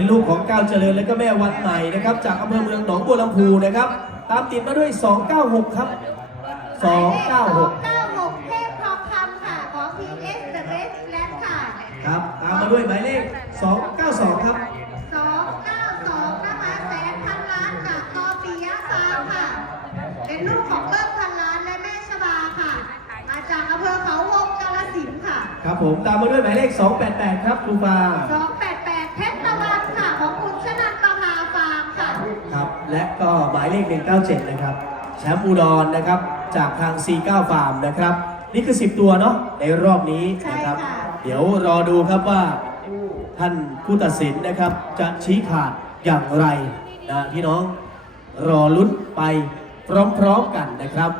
เป็นลูกของก้าวเจริญและก็แม่วันใหม่นะครับ จากอำเภอเมืองหนองบัวลำพูนะครับ ตามติดมาด้วย 296 ครับ 296 296 เทพทองคำค่ะ ของ PS The Best Land ค่ะ ครับ ตามมาด้วยหมายเลข 292 ครับ 292 นะคะแสนพันล้านจากกอปิยะฟาร์มค่ะ เป็นลูกของเบิ้มพันล้านและแม่ชบาค่ะ มาจากอำเภอเขาวงกาฬสินธุ์ค่ะ ครับผม ตามมาด้วยหมายเลข 288 ครับครูบา288 เพชรตะวันค่ะ ของคุณชนันประภาฟาร์มค่ะ ครับ และก็หมายเลข 197 นะครับ แชมป์อุดรนะครับ จากทาง C9 ฟาร์มนะครับ นี่คือ 10 ตัวเนาะในรอบนี้นะครับ ใช่ค่ะ เดี๋ยวรอดูครับว่า ท่านผู้ตัดสินนะครับจะชี้ขาดอย่างไรนะพี่น้องรอลุ้นไปพร้อมๆกันนะครับ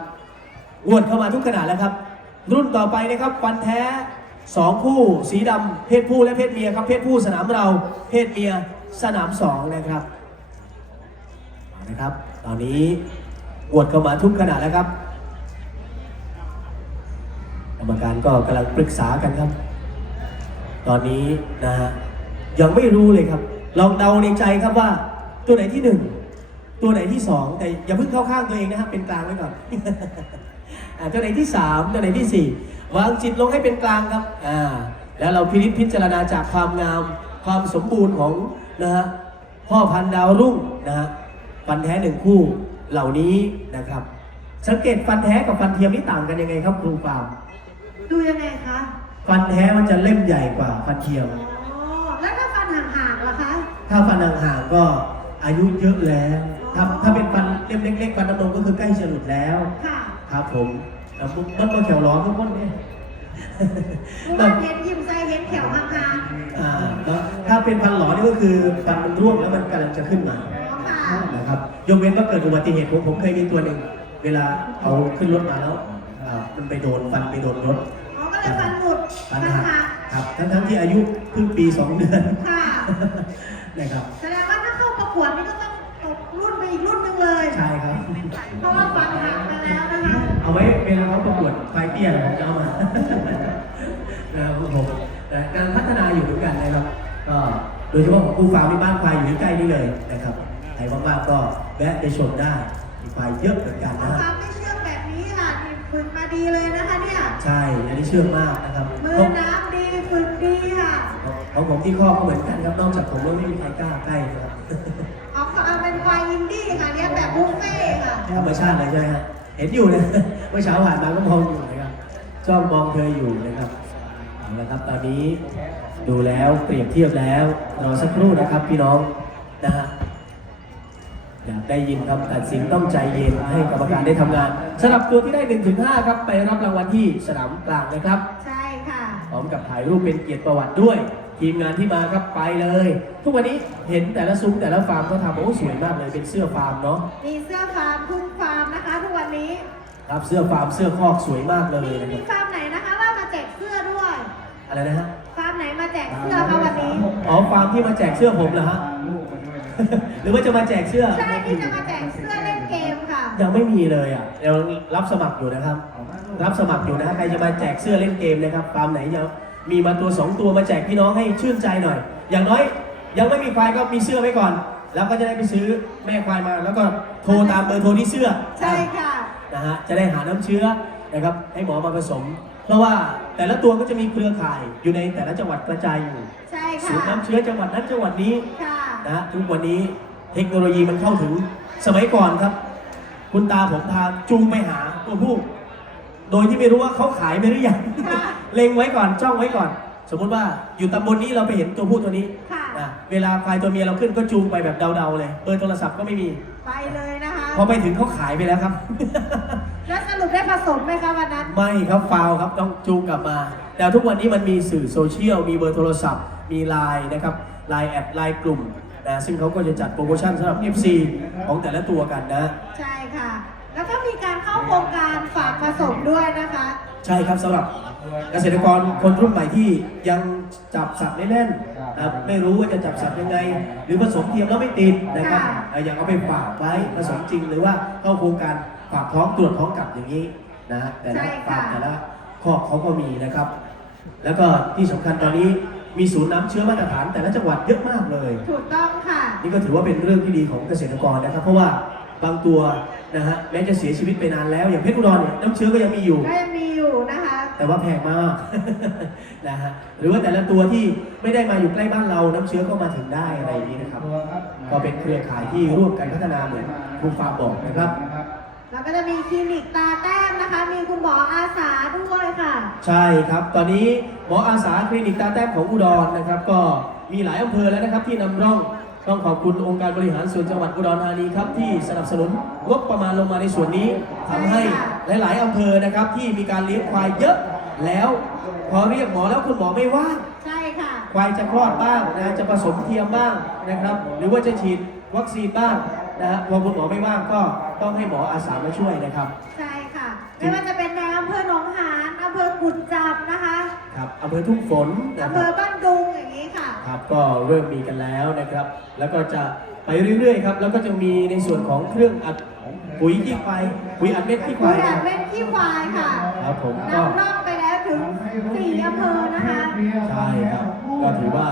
อวดเข้ามาทุกขนาดแล้วครับ รุ่นต่อไปนะครับฟันแท้สองคู่ สีดำเพศผู้และเพศเมียครับ เพศผู้สนามเรา เพศเมียสนามสองนะครับเอา นะครับ ตอนนี้อวดเข้ามาทุกขนาดแล้วครับ กรรมการก็กำลังปรึกษากันครับ ตอนนี้นะฮะยังไม่รู้เลยครับ ลองเดาในใจครับว่า ตัวไหนที่หนึ่งตัวไหนที่สองแต่อย่าเพิ่งเข้าข้างตัวเองนะครับเป็นกลางไว้ก่อนตัวไหนที่สามตัวไหนที่สี่วางจิตลงให้เป็นกลางครับอ่าแล้วเราพินิจพิจารณาจากความงาม ความสมบูรณ์ของนะฮะพ่อพันดาวรุ่งนะฮะ ฟันแท้หนึ่งคู่เหล่านี้นะครับ สังเกตฟันแท้กับฟันเทียมนี่ต่างกันยังไงครับครูปาล์มดูยังไงคะ ฟันแท้มันจะเล่มใหญ่กว่าฟันเทียม อ๋อ แล้วถ้าฟันห่างๆล่ะคะ ถ้าฟันห่างๆก็อายุเยอะแล้วถ้าถ้าเป็นฟันเล่มเล็กๆฟันน้ำนมก็คือใกล้จะหลุดแล้ว ค่ะครับผมแล้วมันมันก็แถวร้อนทุกคนเนี่ยผู้บ้านเห็นยิ้มใจเห็นแถวห่างอ่าแล้วถ้าเป็นฟันหลอนี่ก็คือฟันมันร่วงแล้วมันกำลังจะขึ้นมาๆอ๋อค่ะ นะครับยกเว้นก็เกิดอุบัติเหตุผมผมเคยมีตัวหนึ่งเวลาเอาขึ้นรถมาแล้วอ่ามันไปโดนฟันไปโดนรถอ๋อก็เลยฟันหลุดฟัฟันนหักหักครับทั้งทั้งๆที่อายุเพิ่งปีสองเดือนค่ะนะครับแสดงว่าถ้าเข้าประกวดนี่ก็ต้องตกรุ่นไปอีกรุ่นหนึ่งเลย ใช่ครับ เพราะว่าฟันหักมาแล้วนะคะเอาไว้เวลาเขาประกวดไฟเตี้ยผมจะเอามา นะครับผมแต่การพัฒนาอยู่เหมือนกันนะครับก็โดยเฉพาะของครูฟาร์มที่บ้านควายอยู่ใกล้ๆนี่เลยนะครับใค รว่างๆก็แวะไปชมได้มีควายเยอะเหมือนกันเอานะความไม่เชื่อมแบบนี้ค่ะนี่ฝึกมาดีเลยนะคะเนี่ยใช่อันนี้เชื่อมากนะครับมือน้ำดีฝึกดีค่ะของผมที่ข้อก็เหมือนกันครับนอกจากผมแล้วไม่มีใครกล้าใกล้นะครับเอาเอาเป็นควายอินดี้ค่ะเนี่ยแบบบุฟเฟ่ต์ค่ะธรรมชาติเลยใช่ไหมฮะเห็นอยู่นะเมื่อเช้าผ่านมาก็มองอยู่นะครับชอบมองเธออยู่นะครับเอาละครับตอนนี้ดูแล้วเปรียบเทียบแล้วรอสักครู่นะครับพี่น้องนะฮะ อยากได้ยินคำตัดสินต้องใจเย็นให้กรรมการได้ทำงานสำหรับตัวที่ได้1นถึงหครับไปรับรางวัลที่สนามกลางนะครับ ใช่ค่ะ พร้อมกับถ่ายรูปเป็นเกียรติประวัติด้วย ทีมงานที่มาครับไปเลย ทุกวันนี้เห็นแต่ละซุ้มแต่ละฟาร์มก็ทำโอ้สวยมากเลยเป็นเสื้อฟาร์มเนาะมีเสื้อฟาร์มทุกฟาร์มนะคะ ทุกวันนี้ ครับเสื้อฟาร์มเสื้อคอกสวยมากเลยมีนะคมีรับฟาร์มไหนนะคะว่ามาแจกเสื้อด้วย อะไรนะฮะฟาร์มไหนมาแจกเสื้อคะวันนี้ อ๋อฟาร์มที่มาแจกเสื้อผมเหรอฮะ หรือว่าจะมาแจกเสื้อใช่ที่จะมาแจกเสื้อเล่นเกมค่ะ ยังไม่มีเลยอะเรารับสมัครอยู่นะครับ รับสมัครอยู่นะใครจะมาแจกเสื้อเล่นเกมนะครับฟาร์มไหนยังมีมาตัวสองตัวมาแจกพี่น้องให้ชื่นใจหน่อย อย่างน้อยยังไม่มีควายก็มีเสื้อไว้ก่อน แล้วก็จะได้ไปซื้อแม่ควายมา แล้วก็โทรตามเบอร์โทรที่เสื้อใช่ค่ะนะฮะจะได้หาน้ำเชื้อนะครับให้หมอมาผสม เพราะว่าแต่ละตัวก็จะมีเครือข่ายอยู่ในแต่ละจังหวัดกระจายอยู่ใช่ศูค่ะนย์น้ำเชื้อจังหวัดนั้นจังหวัดนี้ค่ะ นะฮะทุกวันนี้เทคโนโลยีมันเข้าถึงสมัยก่อนครับ คุณตาผมพาจูงไปหาตัวผู้ โดยที่ไม่รู้ว่าเขาขายไปหรือยังค่ะเล็งไว้ก่อนจ้องไว้ก่อน สมมุติว่าอยู่ตำบลนี้เราไปเห็นตัวผู้ตัวนี้ค่ะ นะเวลาควายตัวเมียเราขึ้นก็จูงไปแบบเดาๆเลยเบอร์โทรศัพท์ก็ไม่มี ไปเลยนะคะ พอไปถึงเขาขายไปแล้วครับ แล้วสรุปได้ผสมไหมคะวันนั้น ไม่ครับฟาวครับต้องจูงกลับมา แต่ทุกวันนี้มันมีสื่อโซเชียล มีเบอร์โทรศัพท์ มีไลน์นะครับไลน์แอดไลน์กลุ่ม นะซึ่งเขาก็จะจัดโปรโมชั่นสำหรับ FC ของแต่ละตัวกันนะ ใช่ค่ะ แล้วก็มีการเข้าโครงการฝากผสมด้วยนะคะ ใช่ครับสำหรับเกษตรกรคนรุ่นใหม่ที่ยังจับสัตว์ไม่แน่นนะครับไม่รู้ว่าจะจับสัตว์ยังไง หรือผสมเทียมแล้วไม่ติดนะครับค่ะ เอ่อยังเอาไปฝากไว้ผสมจริงหรือว่าเข้าโครงการฝากท้องตรวจท้องกลับอย่างนี้นะฮะแต่ละใช่ฟาค่ะร์มแต่ละคอกเขาก็มีนะครับ แล้วก็ที่สำคัญตอนนี้ มีศูนย์น้ำเชื้อมาตรฐานแต่ละจังหวัดเยอะมากเลย ถูกต้องค่ะ นี่ก็ถือว่าเป็นเรื่องที่ดีของเกษตรกรนะครับ เพราะว่าบางตัวนะฮะแม้จะเสียชีวิตไปนานแล้ว อย่างเพชรอุดรเนี่ยน้ำเชื้อก็ยังมีอยู่ ก็ยังมีอยู่นะคะ แต่ว่าแพงมาก นะฮะหรือว่าแต่ละตัวที่ไม่ได้มาอยู่ใกล้บ้านเราน้ำเชื้อก็มาถึงได้อะไรอย่างนี้นะครับ ก็เป็นเครือข่ายที่ร่วมกันพัฒนาเหมือนครูฟาร์มบอกนะครับ แล้วก็จะมีคลินิกตาแต้มนะคะ มีคุณหมออาสาด้วยค่ะ ใช่ครับ ตอนนี้หมออาสาคลินิกตาแต้มของอุดรนะครับ ก็มีหลายอำเภอแล้วนะครับที่นำร่องต้องขอบคุณองค์การบริหารส่วนจังหวัดอุดรธานีครับที่สนับสนุนงบประมาณลงมาในส่วนนี้ทำให้หลาย ๆอำเภอนะครับที่มีการเลี้ยงควายเยอะ แล้วพอเรียกหมอแล้วคุณหมอไม่ว่าง ใช่ค่ะ ควายจะคลอดบ้างนะจะผสมเทียมบ้างนะครับ หรือว่าจะฉีดวัคซีนบ้าง นะฮะพอคุณหมอไม่ว่างก็ต้องให้หมออาสามาช่วยนะครับ ใช่ค่ะ ไม่ว่าจะเป็นในอำเภอหนองหานอำเภอกุดจับนะคะครับอำเภอทุ่งฝนนะอำคเภรัอบบ้านดุงอย่างนี้ค่ะ ครับก็เริ่มมีกันแล้วนะครับ แล้วก็จะไปเรื่อยๆครับ แล้วก็จะมีในส่วนของเครื่องอัดปุ๋ยขี้ควายปุ๋ยอัดเม็ดขี้คคุวาณยอยากเป็นขี้ควายค่ะครับผมก็นำร่องไปแล้วถึงสี่อำเภอนะคะ ใช่ครับก็ถือว่า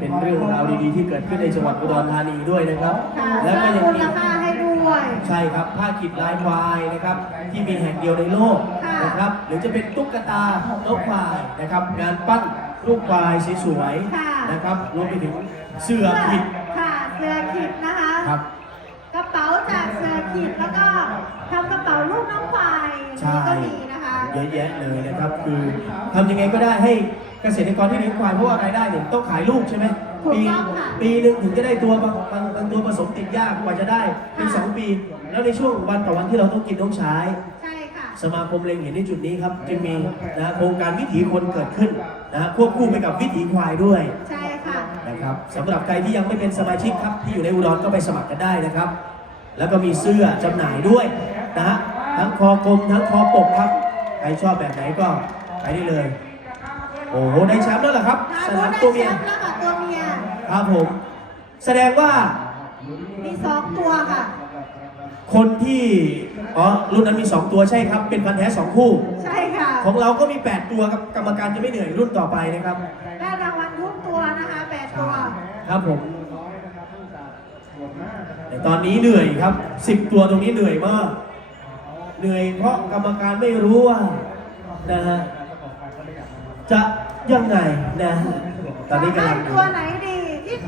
เป็นเรื่องราวดีๆที่เกิดขึ้นในจังหวัดอุดรธานีด้วยนะครับ ค่ะแล้วสร้าก็งยังมูมีลค่าให้ด้วย ใช่ครับผ้าขีดลายควายนะครับ ที่มีแห่งเดียวในโลกค่ะ นะครับ หรือจะเป็นตุ๊กตาโต๊ะควายนะครับ งานปั้นรูปควายสวยค่ะๆนะครับรวมไปถึงเสื้อขิดค่ะเสื้อขิดนะคะ ครับ กระเป๋าจากเสื้อขิดแล้วก็ทำกระเป๋าลูกน้องควายอย่างใช่นี้ก็มีนะคะ เยอะแยะเลยนะครับ คือทำยังไงก็ได้ให้ เกษตรกรที่เลี้ยงควายเพราะว่ารายได้เนี่ยต้องขายลูกใช่ไหมถูกปีต้องค่ะ ปีหนึ่งถึงจะได้ตัวบางบางบางตัวผสมติดยากกว่าจะได้เป็นค่ะสองปี แล้วในช่วงวันต่อวันที่เราต้องกินต้องใช้ ใช่ค่ะ สมาคมเล็งเห็นในจุดนี้ครับจึงมีนะโครงการวิถีคนเกิดขึ้นนะควบคู่ไปกับวิถีควายด้วยใช่ค่ะ นะครับสำหรับใครที่ยังไม่เป็นสมาชิกครับที่อยู่ในอุดรก็ไปสมัครกันได้นะครับ แล้วก็มีเสื้อจำหน่ายด้วยนะฮะทั้งคอกลมทั้งคอปกครับใครชอบแบบไหนก็ไปได้เลย โอ้โหได้แชมป์แล้วเหรอครับทาสโบนามได้ตัวแชเมียมป์แล้วค่ะตัวเมีย ครับผม แสดงว่ามีสองตัวค่ะ คนที่อ๋อรุ่นนั้นมี 2 ตัวใช่ครับ เป็นพันธุ์แท้2คู่ ใช่ค่ะ ของเราก็มี 8 ตัวครับกรรมการจะไม่เหนื่อยรุ่นต่อไปนะครับ ได้รางวัลทุกตัวนะคะแปดตัวครับผมแต่ตอนนี้เหนื่อยครับ10ตัวตรงนี้เหนื่อยมาก เหนื่อยเพราะกรรมการไม่รู้ว่านะฮะ จะยังไงนะ ตอนนี้กำลัง ตัวไหนดี